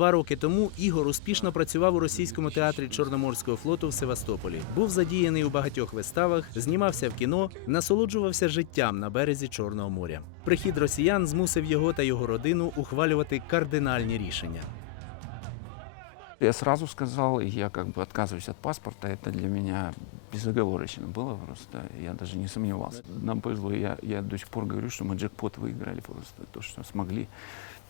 Два роки тому Ігор успішно працював у російському театрі Чорноморського флоту в Севастополі. Був задіяний у багатьох виставах, знімався в кіно, насолоджувався життям на березі Чорного моря. Прихід росіян змусив його та його родину ухвалювати кардинальні рішення. Я сразу сказал, я как бы отказываюсь от паспорта. Это для меня безоговорочно было просто. Я даже не сомневался. Нам повезло. Я, я до сих пор говорю, что мы джекпот выиграли просто. То, что смогли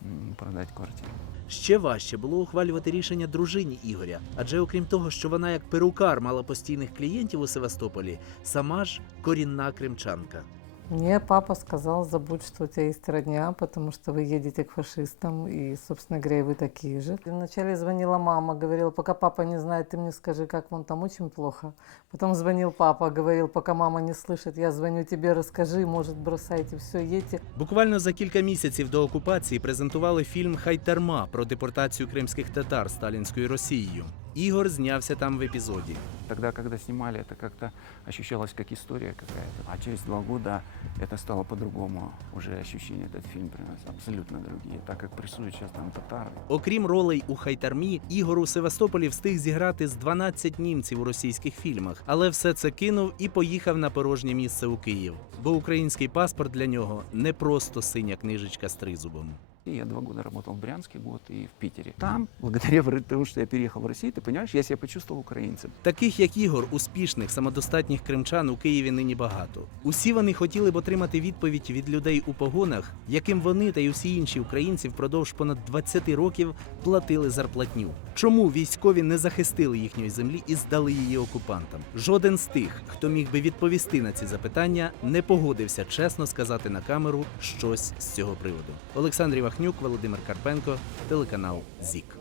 м, продать квартиру. Ще важче було ухвалювати рішення дружині Ігоря, адже окрім того, що вона як перукар мала постійних клієнтів у Севастополі, сама ж корінна кримчанка. Мне папа сказал, забудь, что у тебя есть родня, потому что вы едете к фашистам, и, собственно говоря, и вы такие же. И Вначале звонила мама, говорила, пока папа не знает, ты мне скажи, как вон там очень плохо. Потом звонил папа, говорил, пока мама не слышит, я звоню тебе, расскажи, может, бросайте все, едьте. Буквально за кілька місяців до окупації презентували фільм Хайтарма про депортацію кримських татар сталінською Росією. Ігор знявся там в епізоді. Тогда, когда снимали, это как-то ощущалось как история какая-то. А через два года это стало по-другому. Уже ощущения этот фильм принес абсолютно другие. Так как прессуют сейчас там татары. Окрім ролей у Хайтармі, Ігор у Севастополі встиг зіграти з 12 німців у російських фільмах, але все це кинув і поїхав на порожнє місце у Київ. Бо український паспорт для нього не просто синя книжечка з тризубом. И я два года работал в Брянске, год и в Питере. Там, благодаря тому, что я переехал в Россию, ты понимаешь, я себя почувствовал украинцем. Таких як Ігор, успішних, самодостатніх кримчан у Києві нині багато. Усі вони хотіли б отримати відповідь від людей у погонах, яким вони та й усі інші українці впродовж понад 20 років платили зарплатню. Чому військові не захистили їхньої землі і здали її окупантам? Жоден з тих, хто міг би відповісти на ці запитання, не погодився чесно сказати на камеру щось з цього приводу. Олександр Івахнюк, Володимир Карпенко, телеканал ЗІК.